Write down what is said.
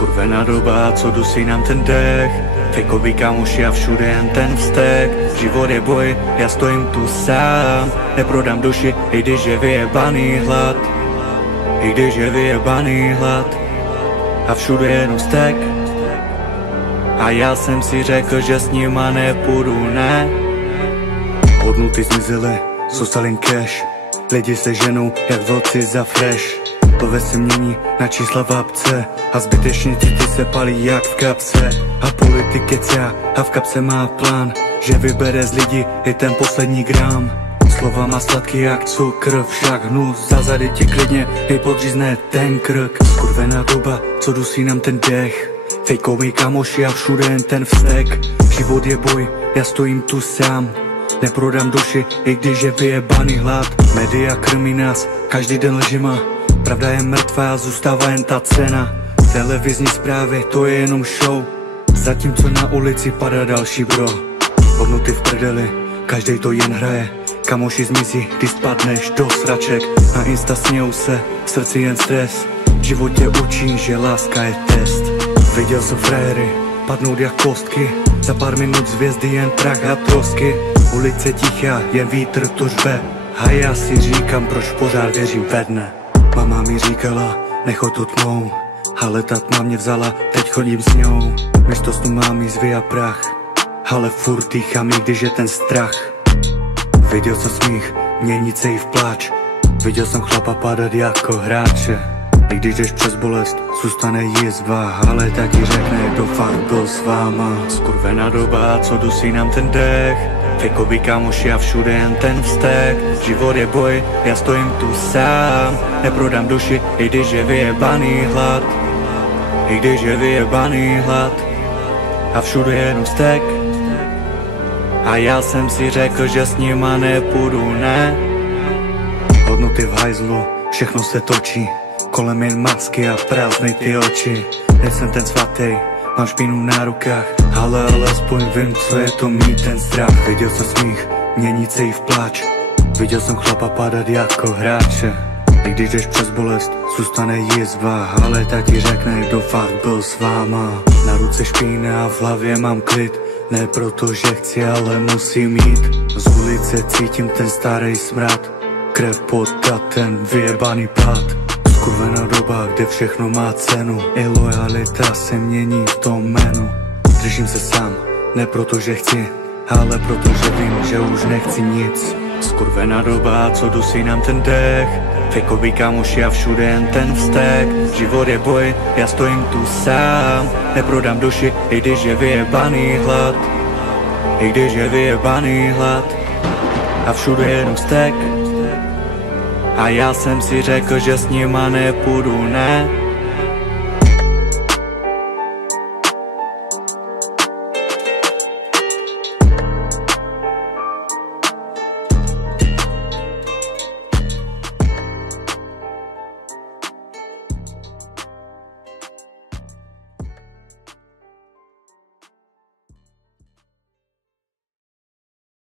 Skurvená doba, co dusí nám ten dech. Fejkový kámoši a všude jen ten vztek. Život je boj, já stojím tu sám. Neprodám duši, i když je vyjebaný hlad. I když je vyjebaný hlad. A všude jenom vztek. A já jsem si řekl, že s nima nepůjdu, ne. Hodnoty zmizely, zůstal jen cash. Lidi se ženou jak vlci za fresh. Plove se mění na čísla v apce. A zbytečně city se palí jak v kapse. A politik kecá a v kapse má plán, že vybere z lidí i ten poslední gram. Slova má sladký jak cukr, však hnu za zady ti klidně i podřízne ten krk. Skurvená doba, co dusí nám ten dech. Fejkový kamoši a všude jen ten vztek. Život je boj, já stojím tu sám. Neprodám duši, i když je vyjebaný hlad. Média krmí nás, každý den lžima. Pravda je mrtvá, zůstává jen ta cena. Televizní zprávy, to je jenom show. Zatímco na ulici padá další bro. Hodnoty v prdeli, každej to jen hraje. Kamoši zmizí, když spadneš do sraček. Na Insta smějou se, v srdci jen stres. Život tě učí, že láska je test. Viděl jsem frajery padnout jak kostky. Za pár minut z hvězdy jen prach a trosky. Ulice tichá, jen vítr to řve. A já si říkám, proč pořád věřím ve dne. Mama mi říkala, nechoď to tmou. Ale ta tma mě vzala, teď chodím s ňou. Místo snu mám jízvy a prach. Ale furt dýchám, i když je ten strach. Viděl jsem smích, měnit se i v pláč. Viděl jsem chlapa padat jako hráče. I když jdeš přes bolest, zůstane jizva. Ale tak ti řekne, kdo fakt byl s váma. Skurvená doba, co dusí nám ten dech. Fejkový kámoši a všude jen ten vztek. Život je boj, já stojím tu sám. Neprodám duši, i když je vyjebaný hlad. I když je vyjebaný hlad. A všude jenom vztek. A já jsem si řekl, že s nima nepůjdu, ne. Hodnoty v hajzlu, všechno se točí. Kolem jen masky a prázdnej ty oči. Nejsem ten svatý, mám špínu na rukách. Ale alespoň vím, co je to mít ten strach. Viděl jsem smích, měnit se i v pláč. Viděl jsem chlapa padat jako hráče. I když jdeš přes bolest, zůstane jizva. Ale tak ti řekne, kdo fakt byl s váma. Na ruce špína a v hlavě mám klid. Ne proto, že chci, ale musím jít. Z ulice cítím ten starý smrad. Krev pot a ten vyjebaný pát. Skurvená doba, kde všechno má cenu. I lojalita se mění v tom jménu. Držím se sám, ne proto, že chci, ale protože vím, že už nechci nic. Skurvená doba, co dusí nám ten dech. Fejkový kámoši a všude jen ten vztek. Život je boj, já stojím tu sám. Neprodám duši, i když je vyjebaný hlad. I když je vyjebaný hlad. A všude jenom vztek. A já jsem si řekl, že s nima nepůjdu, ne.